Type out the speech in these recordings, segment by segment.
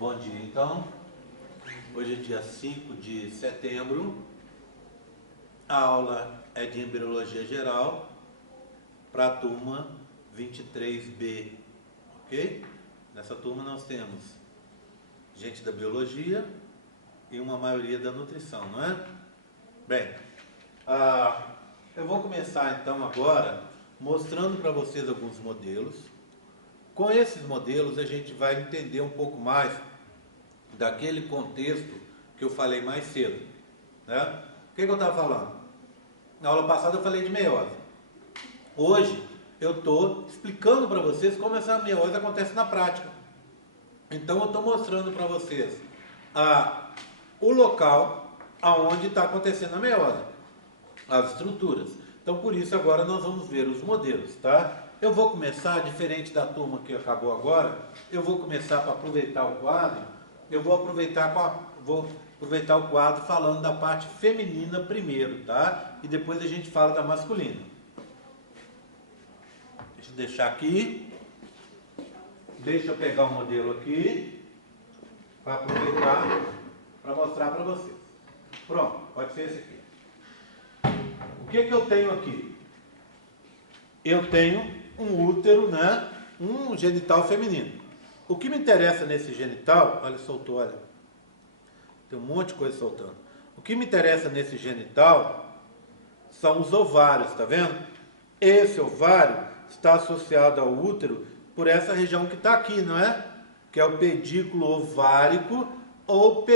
Bom dia, então. Hoje é dia 5 de setembro. A aula é de Embriologia Geral para a turma 23B, ok? Nessa turma nós temos gente da Biologia e uma maioria da Nutrição, não é? Bem, eu vou começar então agora mostrando para vocês alguns modelos. Com esses modelos a gente vai entender um pouco mais daquele contexto que eu falei mais cedo, né? O que eu estava falando? Na aula passada eu falei de meiose. Hoje eu estou explicando para vocês como essa meiose acontece na prática. Então eu estou mostrando para vocês o local aonde está acontecendo a meiose, as estruturas. Então por isso agora nós vamos ver os modelos, tá? Eu vou começar, diferente da turma que acabou agora, eu vou começar para aproveitar o quadro, eu vou aproveitar o quadro falando da parte feminina primeiro, tá? E depois a gente fala da masculina. Deixa eu deixar aqui. Deixa eu pegar o modelo aqui para aproveitar para mostrar para vocês. Pronto, pode ser esse aqui. O que eu tenho aqui? Eu tenho um útero, né? Um genital feminino. O que me interessa nesse genital, olha, soltou, olha. Tem um monte de coisa soltando. O que me interessa nesse genital são os ovários, tá vendo? Esse ovário está associado ao útero por essa região que está aqui, não é? Que é o pedículo ovárico ou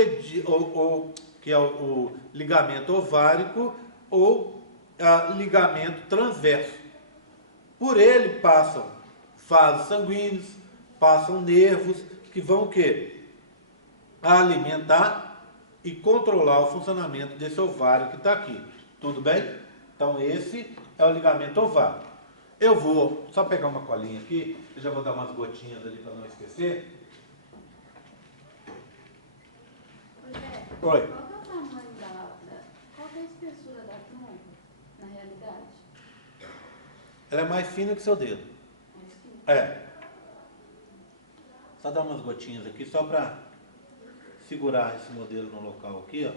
que é o ligamento ovárico ou ligamento transverso. Por ele passam vasos sanguíneos, passam nervos que vão o quê? Alimentar e controlar o funcionamento desse ovário que está aqui. Tudo bem? Então esse é o ligamento ovário. Eu vou só pegar uma colinha aqui, eu já vou dar umas gotinhas ali para não esquecer. Oi. Qual é o tamanho qual é a espessura da trompa, na realidade? Ela é mais fina que seu dedo. Mais fina? É. Só dar umas gotinhas aqui, só para segurar esse modelo no local aqui, ó.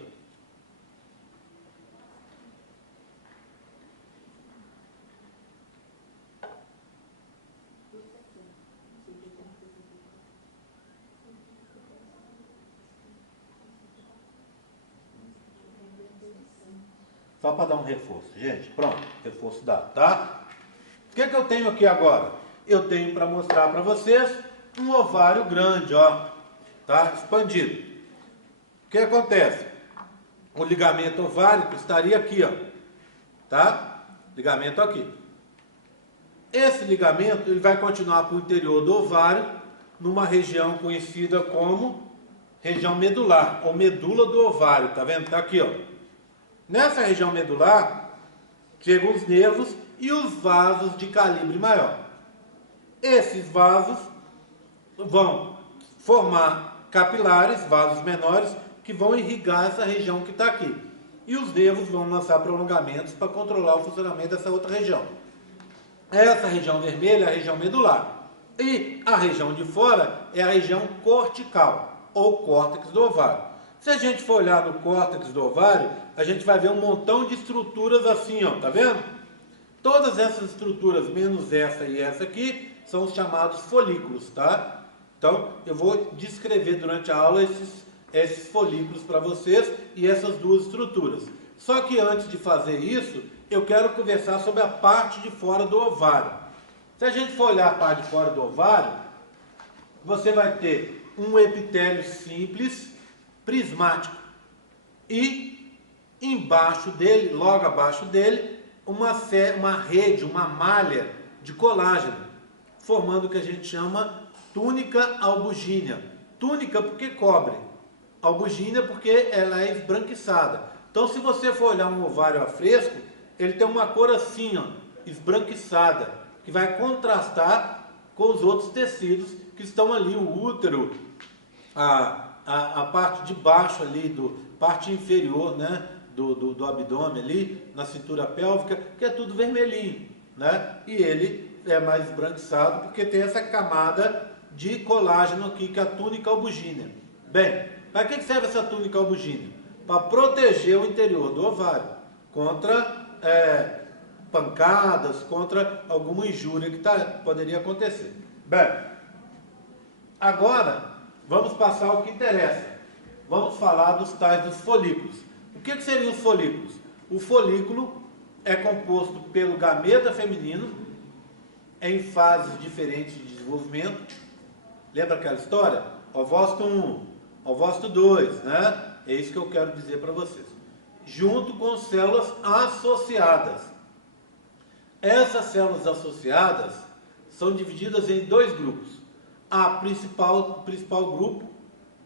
Só para dar um reforço, gente. Pronto, reforço dado, tá? O que eu tenho aqui agora? Eu tenho para mostrar para vocês um ovário grande, ó, tá? Expandido. O que acontece? O ligamento ovárico estaria aqui, ó, tá? Ligamento aqui. Esse ligamento ele vai continuar para o interior do ovário, numa região conhecida como região medular, ou medula do ovário, tá vendo? Tá aqui, ó. Nessa região medular, chegam os nervos e os vasos de calibre maior. Esses vasos vão formar capilares, vasos menores, que vão irrigar essa região que está aqui. E os nervos vão lançar prolongamentos para controlar o funcionamento dessa outra região. Essa região vermelha é a região medular. E a região de fora é a região cortical, ou córtex do ovário. Se a gente for olhar no córtex do ovário, a gente vai ver um montão de estruturas assim, ó, tá vendo? Todas essas estruturas, menos essa e essa aqui, são os chamados folículos, tá? Então, eu vou descrever durante a aula esses folículos para vocês e essas duas estruturas. Só que antes de fazer isso, eu quero conversar sobre a parte de fora do ovário. Se a gente for olhar a parte de fora do ovário, você vai ter um epitélio simples, prismático, e embaixo dele, logo abaixo dele, uma rede, uma malha de colágeno, formando o que a gente chama túnica albugínea. Túnica porque cobre, albugínea porque ela é esbranquiçada. Então se você for olhar um ovário a fresco, ele tem uma cor assim, ó, esbranquiçada, que vai contrastar com os outros tecidos que estão ali, o útero, a parte de baixo ali, parte inferior, né, do abdômen ali, na cintura pélvica, que é tudo vermelhinho, né? E ele é mais esbranquiçado porque tem essa camada de colágeno aqui, que é a túnica albugínea. Bem, para que serve essa túnica albugínea? Para proteger o interior do ovário contra pancadas, contra alguma injúria que poderia acontecer. Bem, agora vamos passar ao que interessa. Vamos falar dos tais dos folículos. O que seriam os folículos? O folículo é composto pelo gameta feminino em fases diferentes de desenvolvimento. Lembra aquela história? Ovócito 1, ovócito 2, né? É isso que eu quero dizer para vocês. Junto com células associadas. Essas células associadas são divididas em dois grupos. O principal grupo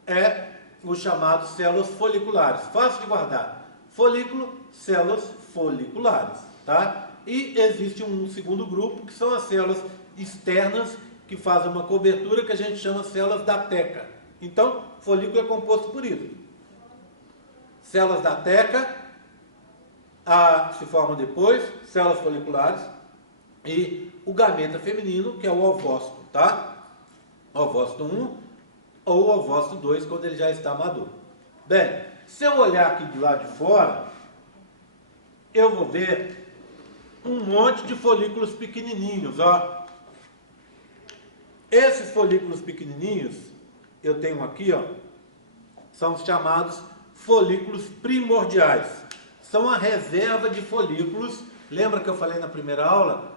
é os chamados células foliculares. Fácil de guardar. Folículo, células foliculares, tá? E existe um segundo grupo, que são as células externas, que fazem uma cobertura que a gente chama células da teca. Então, folículo é composto por isso. Células da teca se formam depois, células foliculares, e o gameta feminino, que é o ovócito, tá? Ovócito 1 ou ovócito 2, quando ele já está maduro. Bem, se eu olhar aqui do lado de fora, eu vou ver um monte de folículos pequenininhos, ó. Esses folículos pequenininhos, eu tenho aqui, ó, são os chamados folículos primordiais. São a reserva de folículos, lembra que eu falei na primeira aula?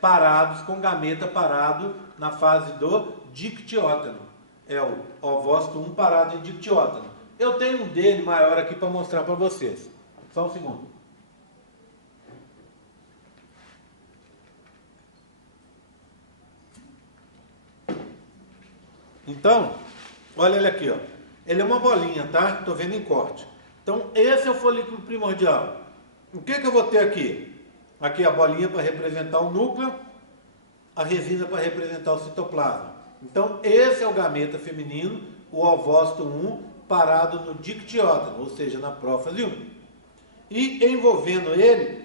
Parados, com gameta parado na fase do dictióteno. É o ovócito 1 parado em dictióteno. Eu tenho um dele maior aqui para mostrar para vocês. Só um segundo. Então, olha ele aqui, ó. Ele é uma bolinha, tá? Estou vendo em corte. Então, esse é o folículo primordial. O que eu vou ter aqui? Aqui a bolinha para representar o núcleo, a resina para representar o citoplasma. Então, esse é o gameta feminino, o ovócito 1, parado no dictióteno, ou seja, na prófase 1. E envolvendo ele,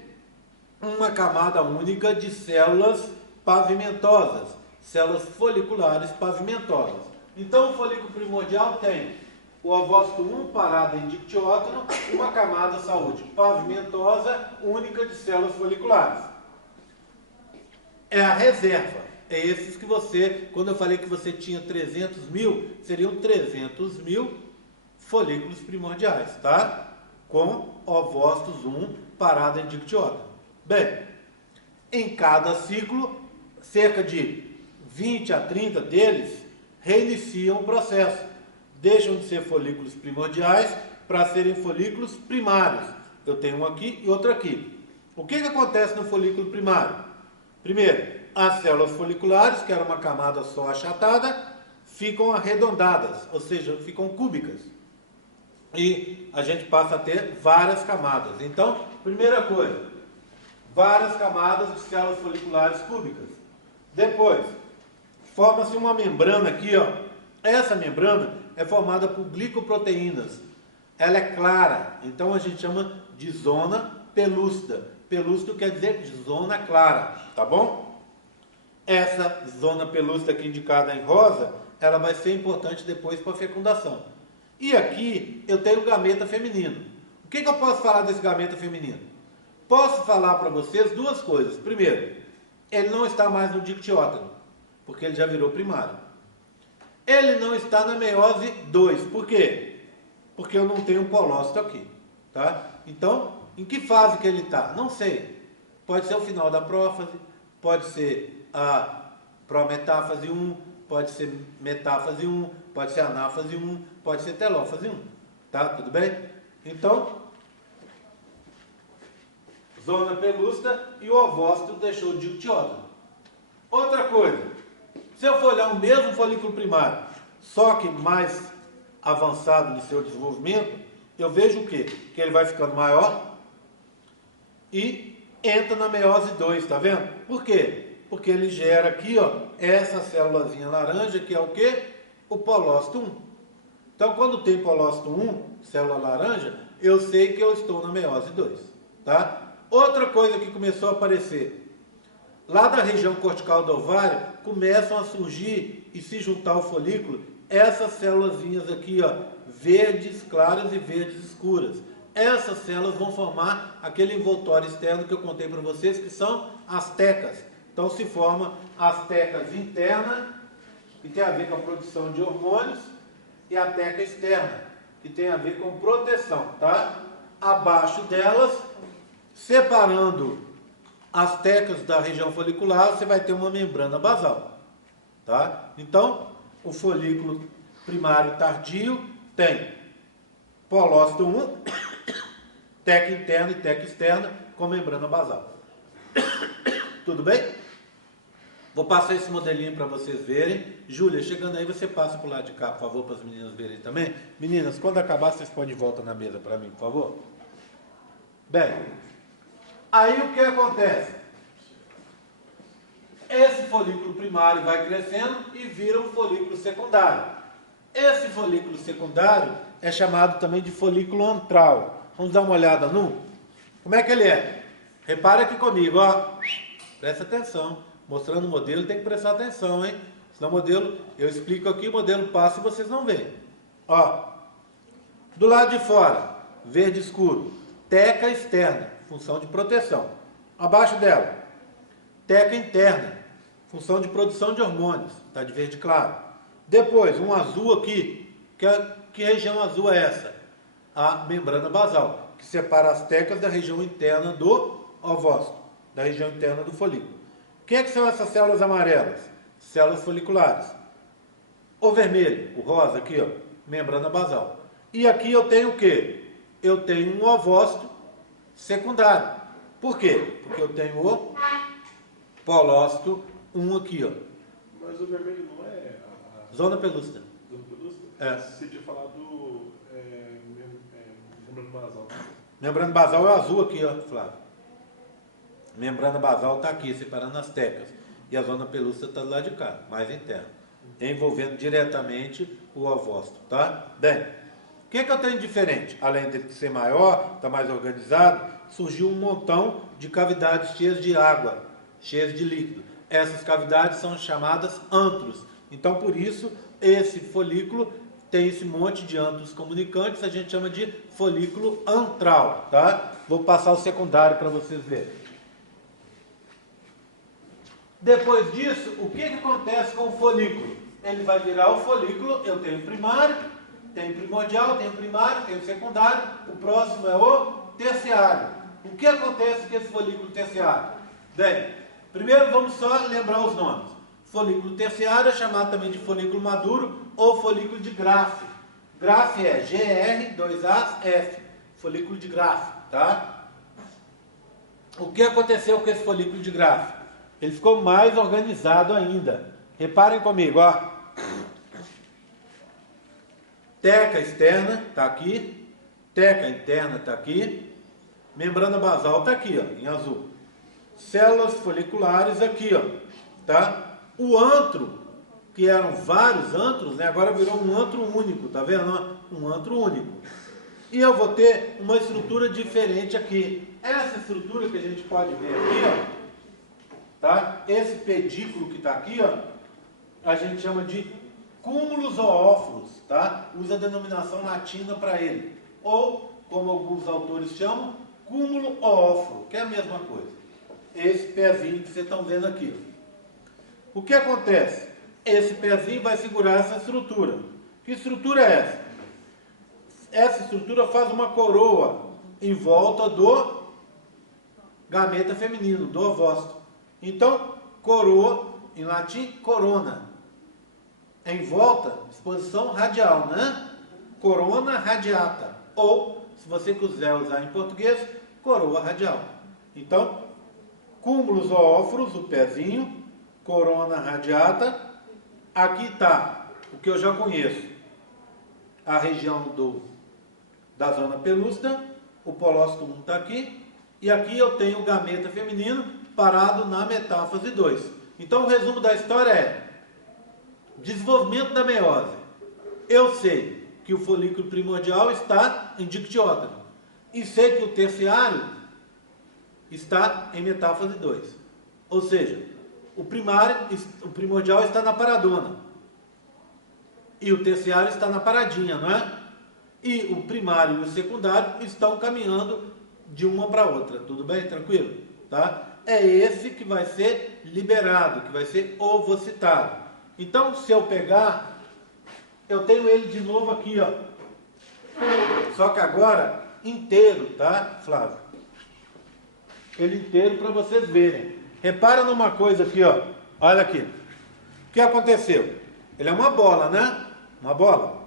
uma camada única de células pavimentosas, células foliculares pavimentosas. Então, o folículo primordial tem o ovócito 1 parado em dictióteno, uma camada saúde pavimentosa única de células foliculares. É a reserva. É esses que você, quando eu falei que você tinha 300 mil, seriam 300 mil folículos primordiais, tá? Com ovócitos 1 parado em dictióteno. Bem, em cada ciclo, cerca de 20 a 30 deles reiniciam o processo. Deixam de ser folículos primordiais para serem folículos primários. Eu tenho um aqui e outro aqui. O que acontece no folículo primário? Primeiro, as células foliculares, que era uma camada só achatada, ficam arredondadas, ou seja, ficam cúbicas. E a gente passa a ter várias camadas. Então, primeira coisa, várias camadas de células foliculares cúbicas. Depois, forma-se uma membrana aqui, ó. Essa membrana é formada por glicoproteínas. Ela é clara, então a gente chama de zona pelúcida. Pelúcido quer dizer zona clara, tá bom? Essa zona pelúcida aqui indicada em rosa, ela vai ser importante depois para a fecundação. E aqui eu tenho o gameta feminino. O que eu posso falar desse gameta feminino? Posso falar para vocês duas coisas. Primeiro, ele não está mais no dictióteno, porque ele já virou primário. Ele não está na meiose 2. Por quê? Porque eu não tenho um colócito aqui, tá? Então, em que fase que ele está? Não sei. Pode ser o final da prófase, pode ser a prometáfase 1, pode ser metáfase 1, pode ser anáfase 1, pode ser telófase 1. Tá? Tudo bem? Então, zona pelúcida e o ovócito deixou o dictióteno. Outra coisa, se eu for olhar o mesmo folículo primário, só que mais avançado no seu desenvolvimento, eu vejo o quê? Que ele vai ficando maior e entra na meiose 2, tá vendo? Por quê? Porque ele gera aqui, ó, essa célulazinha laranja, que é o quê? O polócito 1. Então, quando tem polócito 1, célula laranja, eu sei que eu estou na meiose 2, tá? Outra coisa que começou a aparecer, lá da região cortical do ovário, começam a surgir e se juntar ao folículo, essas célulazinhas aqui, ó, verdes claras e verdes escuras. Essas células vão formar aquele envoltório externo que eu contei para vocês, que são as tecas. Então se forma as tecas interna, que tem a ver com a produção de hormônios, e a teca externa, que tem a ver com proteção, tá? Abaixo delas, separando as tecas da região folicular, você vai ter uma membrana basal, tá? Então, o folículo primário tardio tem polócito 1, teca interna e teca externa com membrana basal. Tudo bem? Vou passar esse modelinho para vocês verem. Júlia, chegando aí, você passa para o lado de cá, por favor, para as meninas verem também. Meninas, quando acabar, vocês põem de volta na mesa para mim, por favor. Bem, aí o que acontece? Esse folículo primário vai crescendo e vira um folículo secundário. Esse folículo secundário é chamado também de folículo antral. Vamos dar uma olhada no? Como é que ele é? Repara aqui comigo, ó. Presta atenção. Mostrando o modelo, tem que prestar atenção, hein? Senão o modelo, eu explico aqui, o modelo passa e vocês não veem. Ó, do lado de fora, verde escuro, teca externa, função de proteção. Abaixo dela, teca interna, função de produção de hormônios, tá de verde claro. Depois, um azul aqui, que região azul é essa? A membrana basal, que separa as tecas da região interna do ovócito, da região interna do folículo. O que é que são essas células amarelas? Células foliculares. O vermelho, o rosa aqui, ó, membrana basal. E aqui eu tenho o quê? Eu tenho um ovócito secundário. Por quê? Porque eu tenho o polócito 1 aqui, ó. Mas o vermelho não é a Zona pelúcida. zona pelúcida? É. Você tinha falado membrana basal. Membrana basal é azul aqui, ó, Flávio. Membrana basal está aqui, separando as tecas. E a zona pelúcida está do lado de cá, mais interna. Envolvendo diretamente o ovócito, tá? Bem, o que eu tenho de diferente? Além de ser maior, está mais organizado, surgiu um montão de cavidades cheias de água, cheias de líquido. Essas cavidades são chamadas antros. Então, por isso, esse folículo tem esse monte de antros comunicantes, a gente chama de folículo antral, tá? Vou passar o secundário para vocês verem. Depois disso, o que acontece com o folículo? Ele vai virar o folículo, eu tenho primário, tenho primordial, tenho primário, tenho secundário, o próximo é o terciário. O que acontece com esse folículo terciário? Bem, primeiro vamos só lembrar os nomes. Folículo terciário é chamado também de folículo maduro ou folículo de Graff. Graff é G-R-2-A-F, folículo de Graff, tá? O que aconteceu com esse folículo de Graff? Ele ficou mais organizado ainda. Reparem comigo, ó. Teca externa está aqui. Teca interna está aqui. Membrana basal está aqui, ó, em azul. Células foliculares aqui, ó, tá? O antro, que eram vários antros, né, agora virou um antro único, tá vendo? Ó? Um antro único. E eu vou ter uma estrutura diferente aqui. Essa estrutura que a gente pode ver aqui, ó. Tá? Esse pedículo que está aqui, ó, a gente chama de cúmulos oóforos, tá? Usa a denominação latina para ele. Ou, como alguns autores chamam, cúmulo oóforo, que é a mesma coisa. Esse pezinho que vocês estão vendo aqui. O que acontece? Esse pezinho vai segurar essa estrutura. Que estrutura é essa? Essa estrutura faz uma coroa em volta do gameta feminino, do ovócito. Então, coroa, em latim, corona. Em volta, exposição radial, né? Corona radiata. Ou, se você quiser usar em português, coroa radial. Então, cúmulos oóforos, o pezinho, corona radiata. Aqui está o que eu já conheço. A região da zona pelúcida, o polócito 1 está aqui. E aqui eu tenho o gameta feminino parado na metáfase 2. Então o resumo da história é: desenvolvimento da meiose. Eu sei que o folículo primordial está em dictiótano. E sei que o terciário está em metáfase 2. Ou seja, o primordial está na paradona. e o terciário está na paradinha, não é? E o primário e o secundário estão caminhando de uma para outra. Tudo bem? Tranquilo? Tá? É esse que vai ser liberado, que vai ser ovocitado. Então, se eu pegar, eu tenho ele de novo aqui, ó. Só que agora inteiro, tá, Flávio? Ele inteiro para vocês verem. Repara numa coisa aqui, ó. Olha aqui. O que aconteceu? Ele é uma bola, né? Uma bola.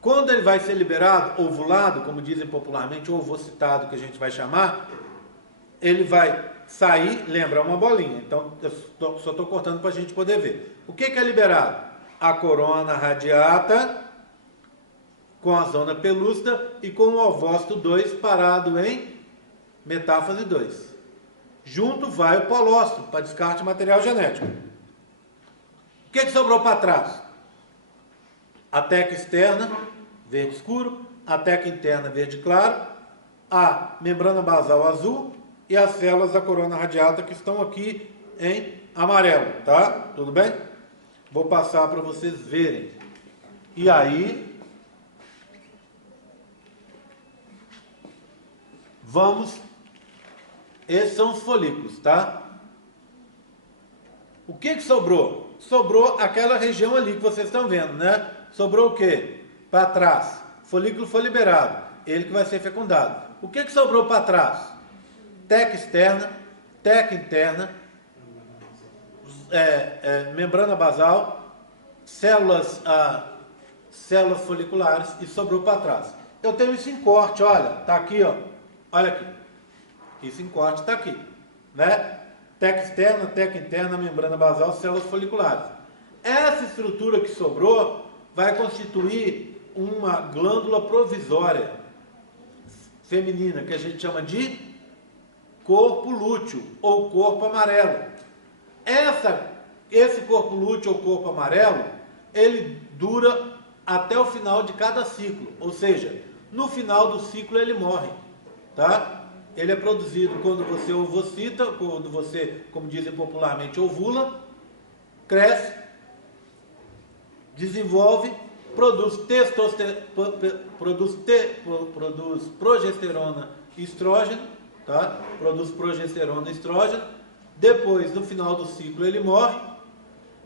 Quando ele vai ser liberado, ovulado, como dizem popularmente, ou ovocitado, que a gente vai chamar, ele vai sair, lembra, uma bolinha. Então, eu só estou cortando para a gente poder ver. O que é liberado? A corona radiata, com a zona pelúcida e com o ovócito 2 parado em metáfase 2. Junto vai o polócito, para descarte de material genético. O que sobrou para trás? A teca externa, verde escuro, a teca interna, verde claro, a membrana basal azul e as células da corona radiata que estão aqui em amarelo, tá? Tudo bem? Vou passar para vocês verem. E aí, vamos, esses são os folículos, tá? O que sobrou? Sobrou aquela região ali que vocês estão vendo, né? Sobrou o quê? Para trás. O folículo foi liberado. Ele que vai ser fecundado. O que sobrou para trás? Teca externa, teca interna, membrana basal, células foliculares e sobrou para trás. Eu tenho isso em corte, olha. Tá aqui, ó. Olha aqui. Isso em corte está aqui, né? Teca externa, teca interna, membrana basal, células foliculares. Essa estrutura que sobrou vai constituir uma glândula provisória feminina, que a gente chama de corpo lúteo ou corpo amarelo. Esse corpo lúteo ou corpo amarelo, ele dura até o final de cada ciclo, ou seja, no final do ciclo ele morre, tá? Ele é produzido quando você ovocita, quando você, como dizem popularmente, ovula, cresce, desenvolve, produz progesterona e estrógeno, tá? Produz progesterona e estrógeno. Depois, no final do ciclo, ele morre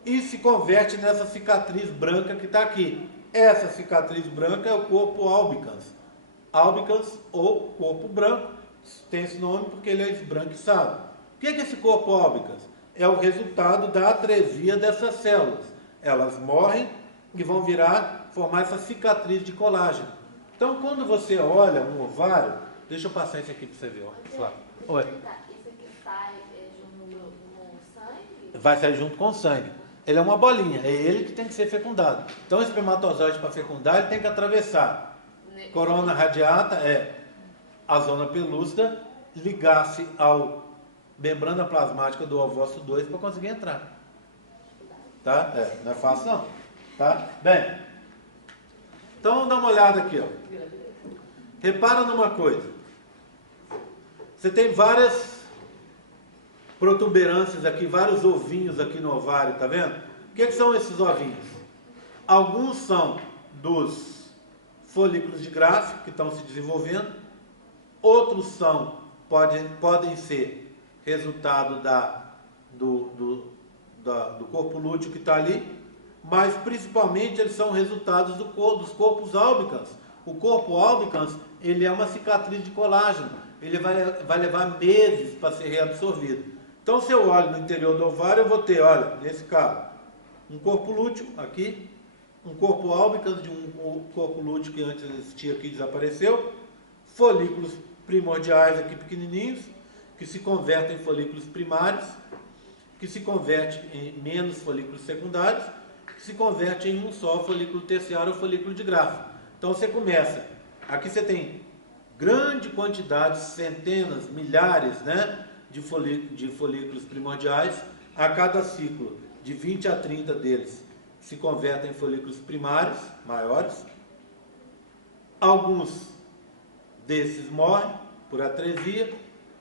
e se converte nessa cicatriz branca que está aqui. Essa cicatriz branca é o corpo albicans. Albicans ou corpo branco. Tem esse nome porque ele é esbranquiçado. O que é esse corpo albicans? É o resultado da atresia dessas células. Elas morrem e vão formar essa cicatriz de colágeno. Então, quando você olha um ovário, deixa eu passar isso aqui para você ver. Ó. Oi. Isso aqui sai junto com o sangue? Vai sair junto com o sangue. Ele é uma bolinha, é ele que tem que ser fecundado. Então, o espermatozoide, para fecundar, ele tem que atravessar corona radiata, a zona pelúcida, ligar-se à membrana plasmática do ovócito 2 para conseguir entrar. Tá? Não é fácil não. Tá? Bem, então vamos dar uma olhada aqui, ó. Repara numa coisa. Você tem várias protuberâncias aqui, vários ovinhos aqui no ovário, tá vendo? O que são esses ovinhos? Alguns são dos folículos de Graff que estão se desenvolvendo. Outros podem ser resultado do corpo lúteo que está ali, mas principalmente eles são resultados dos corpos albicans. O corpo albicans, ele é uma cicatriz de colágeno, ele vai levar meses para ser reabsorvido. Então, se eu olho no interior do ovário, eu vou ter, olha, nesse caso, um corpo lúteo aqui, um corpo albicans de um corpo lúteo que antes existia aqui, desapareceu, folículos primordiais aqui pequenininhos, que se convertem em folículos primários, que se converte em menos folículos secundários, que se converte em um só folículo terciário ou folículo de Graff. Então você começa, aqui você tem grande quantidade, centenas, milhares, né, de folículos primordiais. A cada ciclo, de 20 a 30 deles se convertem em folículos primários, maiores. Alguns desses morrem por atresia,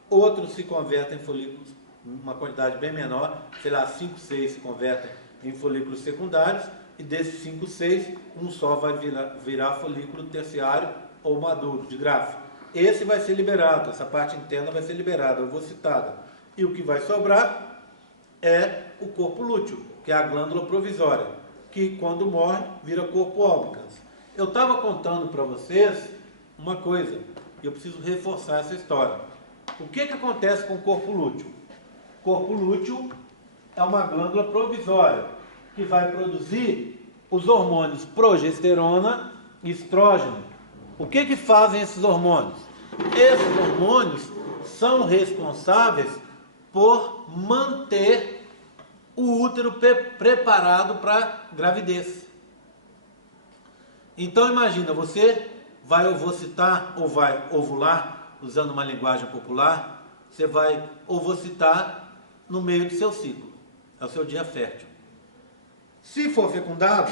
outros se convertem em folículos, uma quantidade bem menor, sei lá, 5, 6 se convertem em folículos secundários, e desses 5, 6, um só vai virar folículo terciário ou maduro, de gráfico. Esse vai ser liberado, essa parte interna vai ser liberada, ovocitada. E o que vai sobrar é o corpo lúteo, que é a glândula provisória, que quando morre vira corpo albicans. Eu estava contando para vocês uma coisa, e eu preciso reforçar essa história. O que acontece com o corpo lúteo? O corpo lúteo é uma glândula provisória que vai produzir os hormônios progesterona e estrógeno. O que fazem esses hormônios? Esses hormônios são responsáveis por manter o útero preparado para gravidez. Então imagina, você vai ovocitar ou vai ovular, usando uma linguagem popular, você vai ovocitar no meio do seu ciclo, é o seu dia fértil. Se for fecundado,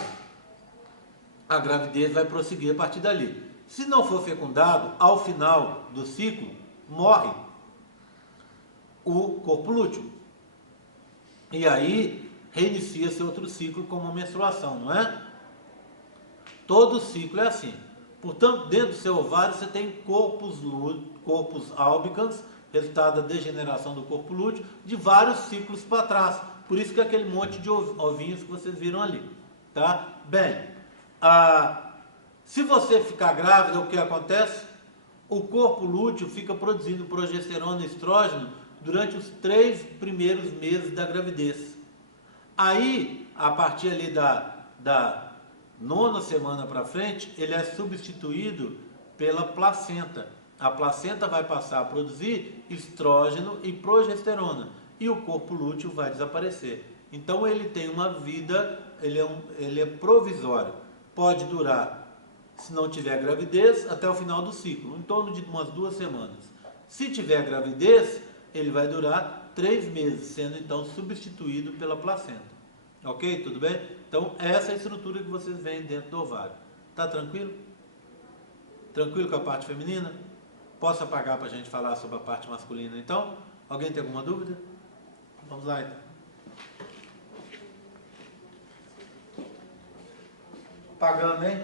a gravidez vai prosseguir a partir dali. Se não for fecundado, ao final do ciclo, morre o corpo lúteo. E aí, reinicia-se outro ciclo como a menstruação, não é? Todo ciclo é assim. Portanto, dentro do seu ovário você tem corpos albicans, resultado da degeneração do corpo lúteo, de vários ciclos para trás. Por isso que é aquele monte de ovinhos que vocês viram ali. Tá? Bem, se você ficar grávida, o que acontece? O corpo lúteo fica produzindo progesterona e estrógeno durante os 3 primeiros meses da gravidez. Aí, a partir ali da 9ª semana para frente, ele é substituído pela placenta. A placenta vai passar a produzir estrógeno e progesterona e o corpo lúteo vai desaparecer. Então ele tem uma vida, ele é provisório. Pode durar, se não tiver gravidez, até o final do ciclo, em torno de umas 2 semanas. Se tiver gravidez, ele vai durar 3 meses, sendo então substituído pela placenta. Ok? Tudo bem? Então, essa é a estrutura que vocês veem dentro do ovário. Tá tranquilo? Tranquilo com a parte feminina? Posso apagar para a gente falar sobre a parte masculina, então? Alguém tem alguma dúvida? Vamos lá, então. Apagando, hein?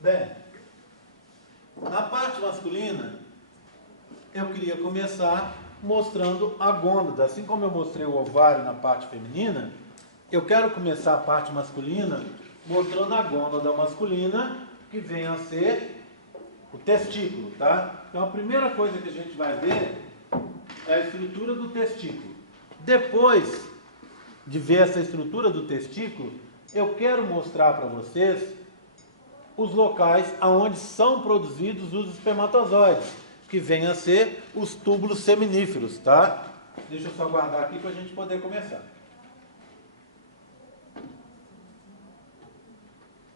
Bem, na parte masculina, eu queria começar mostrando a gônada. Assim como eu mostrei o ovário na parte feminina, eu quero começar a parte masculina mostrando a gônada masculina, que vem a ser o testículo, tá? Então a primeira coisa que a gente vai ver é a estrutura do testículo. Depois de ver essa estrutura do testículo, eu quero mostrar para vocês os locais aonde são produzidos os espermatozoides, que vêm a ser os túbulos seminíferos, tá? Deixa eu só guardar aqui para a gente poder começar.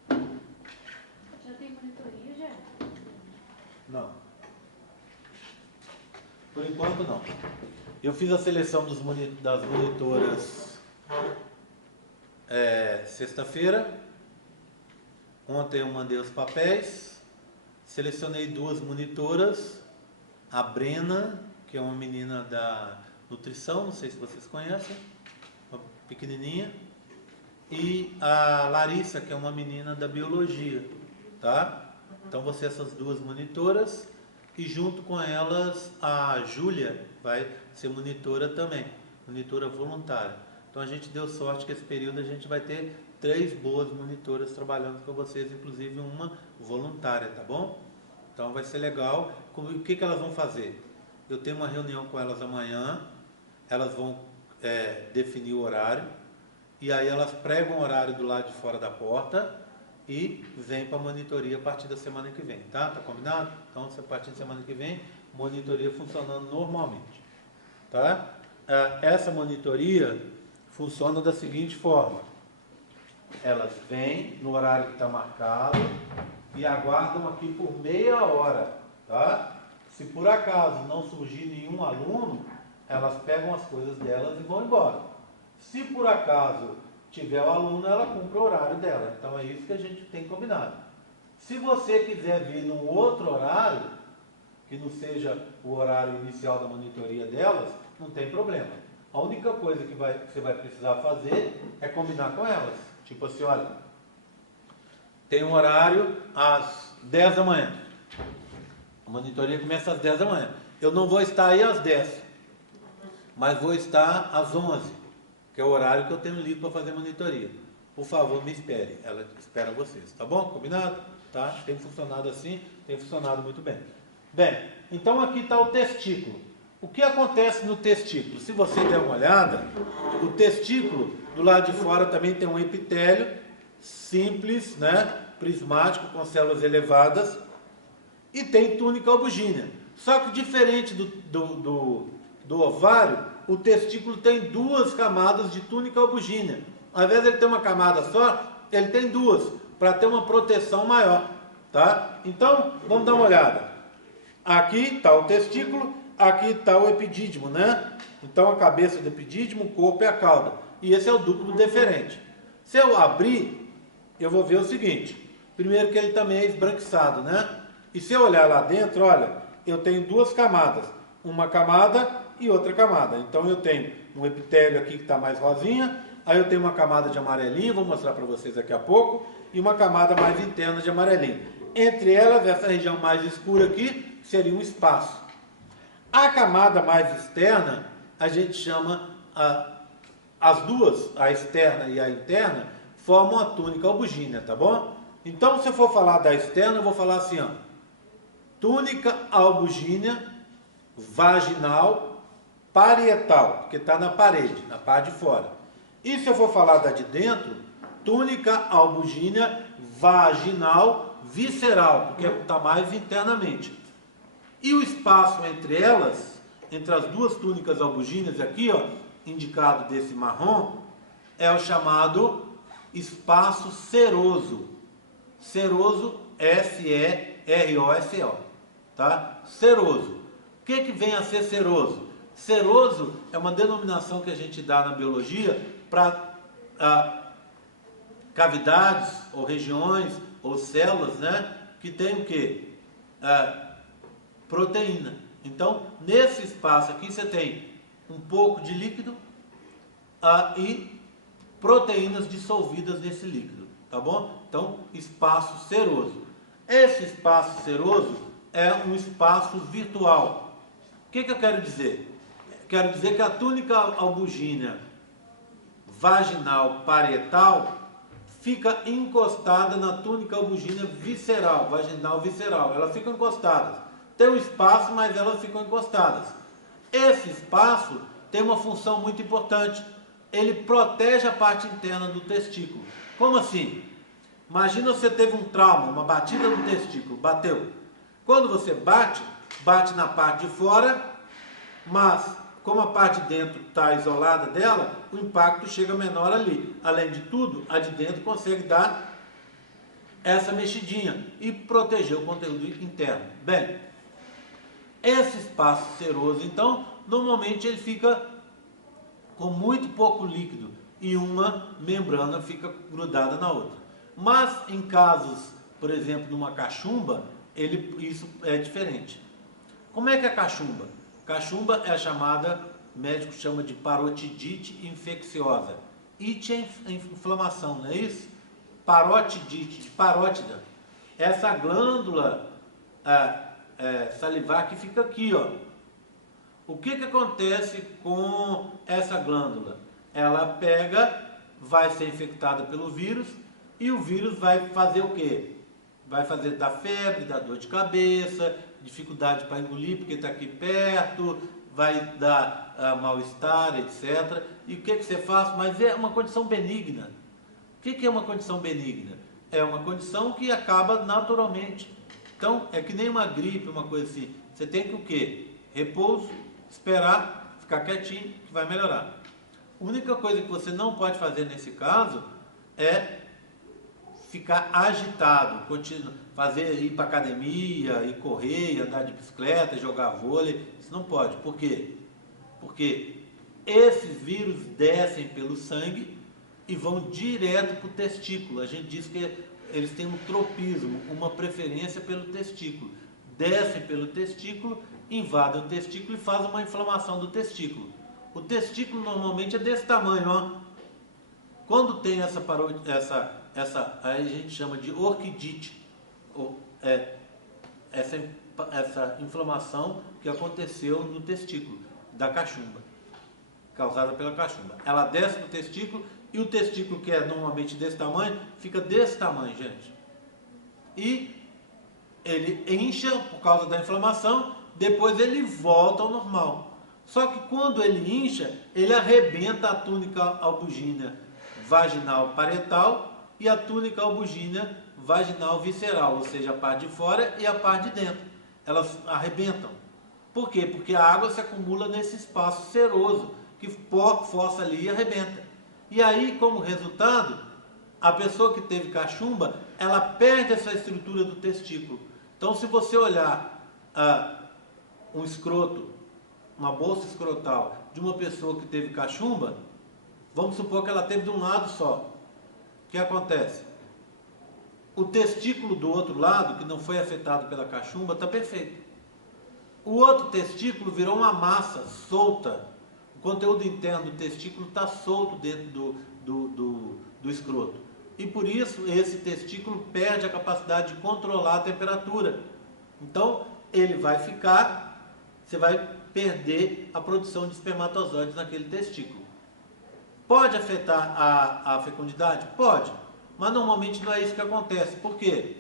Já tem monitoria, já? Não. Por enquanto, não. Eu fiz a seleção das monitoras sexta-feira. Ontem eu mandei os papéis, selecionei 2 monitoras, a Brena, que é uma menina da nutrição, não sei se vocês conhecem, uma pequenininha, e a Larissa, que é uma menina da biologia, tá? Então vão ser essas 2 monitoras, e junto com elas a Júlia vai ser monitora também, monitora voluntária. Então a gente deu sorte que esse período a gente vai ter 3 boas monitoras trabalhando com vocês, inclusive uma voluntária, tá bom? Então vai ser legal. O que elas vão fazer? Eu tenho uma reunião com elas amanhã, elas vão definir o horário, e aí elas pregam o horário do lado de fora da porta e vêm para a monitoria a partir da semana que vem, tá? Tá combinado? Então, a partir da semana que vem, monitoria funcionando normalmente, tá? Essa monitoria funciona da seguinte forma: elas vêm no horário que está marcado, e aguardam aqui por meia hora, tá? Se por acaso não surgir nenhum aluno, elas pegam as coisas delas e vão embora. Se por acaso tiver o aluno, ela cumpre o horário dela. Então é isso que a gente tem combinado. Se você quiser vir num outro horário, que não seja o horário inicial da monitoria delas, não tem problema. A única coisa que você vai precisar fazer é combinar com elas. Tipo assim, olha, tem um horário às 10 da manhã. A monitoria começa às 10 da manhã. Eu não vou estar aí às 10, mas vou estar às 11, que é o horário que eu tenho livre para fazer monitoria. Por favor, me espere. Ela espera vocês, tá bom? Combinado? Tá? Tem funcionado assim, tem funcionado muito bem. Bem, então aqui está o testículo. O que acontece no testículo? Se você der uma olhada, o testículo, do lado de fora também tem um epitélio simples, né? Prismático, com células elevadas, e tem túnica albugínea. Só que diferente do ovário, o testículo tem duas camadas de túnica albugínea. Ao invés de ele ter uma camada só, ele tem duas, para ter uma proteção maior, tá? Então, vamos dar uma olhada. Aqui está o testículo, aqui está o epidídimo, né? Então, a cabeça do epidídimo, o corpo e a cauda. E esse é o dúctulo deferente. Se eu abrir, eu vou ver o seguinte. Primeiro que ele também é esbranquiçado, né? E se eu olhar lá dentro, olha, eu tenho duas camadas. Uma camada e outra camada. Então, eu tenho um epitélio aqui que está mais rosinha. Aí eu tenho uma camada de amarelinho, vou mostrar para vocês daqui a pouco. E uma camada mais interna de amarelinho. Entre elas, essa região mais escura aqui, seria um espaço. A camada mais externa, a gente chama, as duas, a externa e a interna, formam a túnica albugínea, tá bom? Então, se eu for falar da externa, eu vou falar assim, ó. Túnica albugínea, vaginal, parietal, porque está na parede, na parte de fora. E se eu for falar da de dentro, túnica albugínea, vaginal, visceral, porque está mais internamente. E o espaço entre elas, entre as duas túnicas albugíneas aqui, ó, indicado desse marrom, é o chamado espaço seroso. Seroso, S-E-R-O-S-O, tá? Seroso. O que vem a ser seroso? Seroso é uma denominação que a gente dá na biologia para cavidades, ou regiões, ou células, né? Que tem o quê? Proteína. Então, nesse espaço aqui você tem um pouco de líquido e proteínas dissolvidas nesse líquido, tá bom? Então, espaço seroso. Esse espaço seroso é um espaço virtual. O que eu quero dizer? Quero dizer que a túnica albugínea vaginal parietal fica encostada na túnica albugínea visceral, vaginal visceral. Elas ficam encostadas. Tem um espaço, mas elas ficam encostadas. Esse espaço tem uma função muito importante. Ele protege a parte interna do testículo. Como assim? Imagina você teve um trauma, uma batida no testículo, bateu. Quando você bate na parte de fora, mas como a parte de dentro está isolada dela, o impacto chega menor ali. Além de tudo, a de dentro consegue dar essa mexidinha e proteger o conteúdo interno. Bem, esse espaço seroso, então, normalmente ele fica com muito pouco líquido e uma membrana fica grudada na outra. Mas em casos, por exemplo, numa cachumba, isso é diferente. Como é que é a cachumba? Cachumba é a chamada, o médico chama de parotidite infecciosa. It é inflamação, não é isso? Parotidite, de parótida. Essa glândula salivar que fica aqui, ó. O que acontece com essa glândula? Ela vai ser infectada pelo vírus e o vírus vai fazer o quê? Vai fazer dar febre, dar dor de cabeça, dificuldade para engolir porque está aqui perto, vai dar mal-estar, etc. E o que você faz? Mas é uma condição benigna. O que é uma condição benigna? É uma condição que acaba naturalmente. Então, é que nem uma gripe, uma coisa assim. Você tem que o quê? Repouso, esperar, ficar quietinho, que vai melhorar. A única coisa que você não pode fazer nesse caso é ficar agitado, ir para academia, ir correr, andar de bicicleta, jogar vôlei. Isso não pode. Por quê? Porque esses vírus descem pelo sangue e vão direto para o testículo. A gente diz que eles têm um tropismo, uma preferência pelo testículo. Descem pelo testículo, invadem o testículo e fazem uma inflamação do testículo. O testículo normalmente é desse tamanho, ó. Quando tem essa aí a gente chama de orquidite, essa inflamação que aconteceu no testículo da cachumba, causada pela cachumba. Ela desce para o testículo e o testículo, que é normalmente desse tamanho, fica desse tamanho, gente. E ele incha por causa da inflamação, depois ele volta ao normal. Só que quando ele incha, ele arrebenta a túnica albugínea vaginal parietal e a túnica albugínea vaginal visceral, ou seja, a parte de fora e a parte de dentro. Elas arrebentam. Por quê? Porque a água se acumula nesse espaço seroso, que força ali e arrebenta. E aí, como resultado, a pessoa que teve cachumba, ela perde essa estrutura do testículo. Então, se você olhar um escroto, uma bolsa escrotal de uma pessoa que teve cachumba, vamos supor que ela teve de um lado só. O que acontece? O testículo do outro lado, que não foi afetado pela cachumba, está perfeito. O outro testículo virou uma massa solta. O conteúdo interno do testículo está solto dentro do escroto. E por isso esse testículo perde a capacidade de controlar a temperatura. Então ele vai ficar, você vai perder a produção de espermatozoides naquele testículo. Pode afetar a fecundidade? Pode. Mas normalmente não é isso que acontece. Por quê?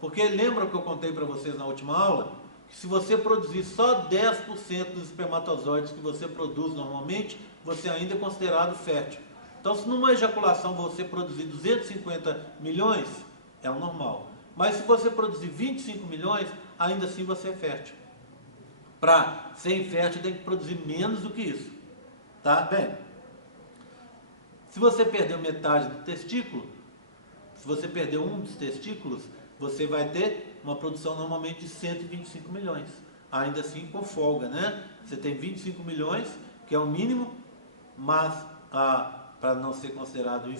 Porque lembra que eu contei para vocês na última aula? Que se você produzir só 10% dos espermatozoides que você produz normalmente, você ainda é considerado fértil. Então, se numa ejaculação você produzir 250 milhões, é o normal. Mas se você produzir 25 milhões, ainda assim você é fértil. Para ser infértil tem que produzir menos do que isso. Tá? Bem, se você perdeu metade do testículo, se você perder um dos testículos, você vai ter uma produção normalmente de 125 milhões. Ainda assim com folga, né? Você tem 25 milhões, que é o mínimo, mas para não ser considerado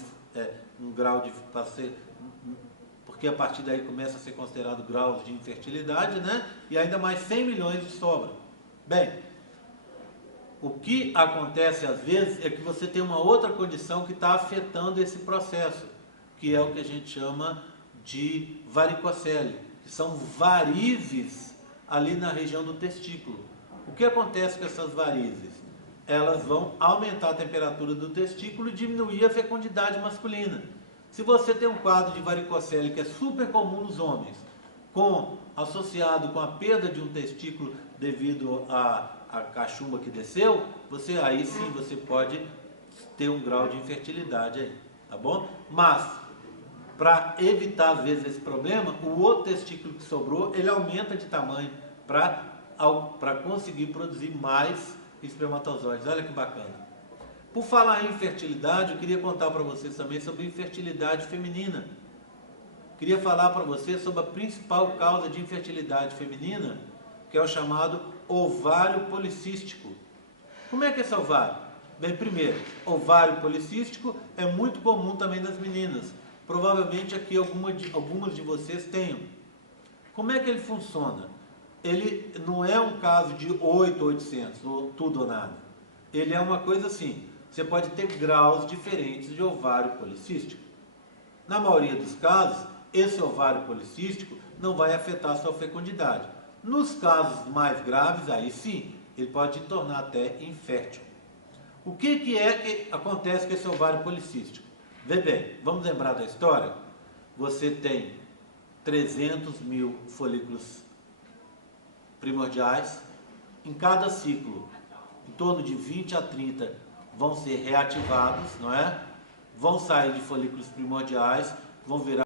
um grau de... porque a partir daí começa a ser considerado graus de infertilidade, né? E ainda mais 100 milhões de sobra. Bem, o que acontece às vezes é que você tem uma outra condição que está afetando esse processo, que é o que a gente chama de varicocele, que são varizes ali na região do testículo. O que acontece com essas varizes? Elas vão aumentar a temperatura do testículo e diminuir a fecundidade masculina. Se você tem um quadro de varicocele que é super comum nos homens, associado com a perda de um testículo devido à cachumba que desceu, aí sim você pode ter um grau de infertilidade aí, tá bom? Mas, para evitar às vezes esse problema, o outro testículo que sobrou, ele aumenta de tamanho para conseguir produzir mais espermatozoides. Olha que bacana. Por falar em infertilidade, eu queria contar para vocês também sobre infertilidade feminina. Queria falar para vocês sobre a principal causa de infertilidade feminina, que é o chamado ovário policístico. Como é que é esse ovário? Bem, primeiro, ovário policístico é muito comum também nas meninas. Provavelmente aqui algumas de vocês tenham. Como é que ele funciona? Ele não é um caso de 8 ou 800, ou tudo ou nada. Ele é uma coisa assim, você pode ter graus diferentes de ovário policístico. Na maioria dos casos, esse ovário policístico não vai afetar a sua fecundidade. Nos casos mais graves, aí sim, ele pode te tornar até infértil. O que é que acontece com esse ovário policístico? Vê bem, vamos lembrar da história? Você tem 300 mil folículos primordiais. Em cada ciclo, em torno de 20 a 30 vão ser reativados, não é? Vão sair de folículos primordiais, vão virar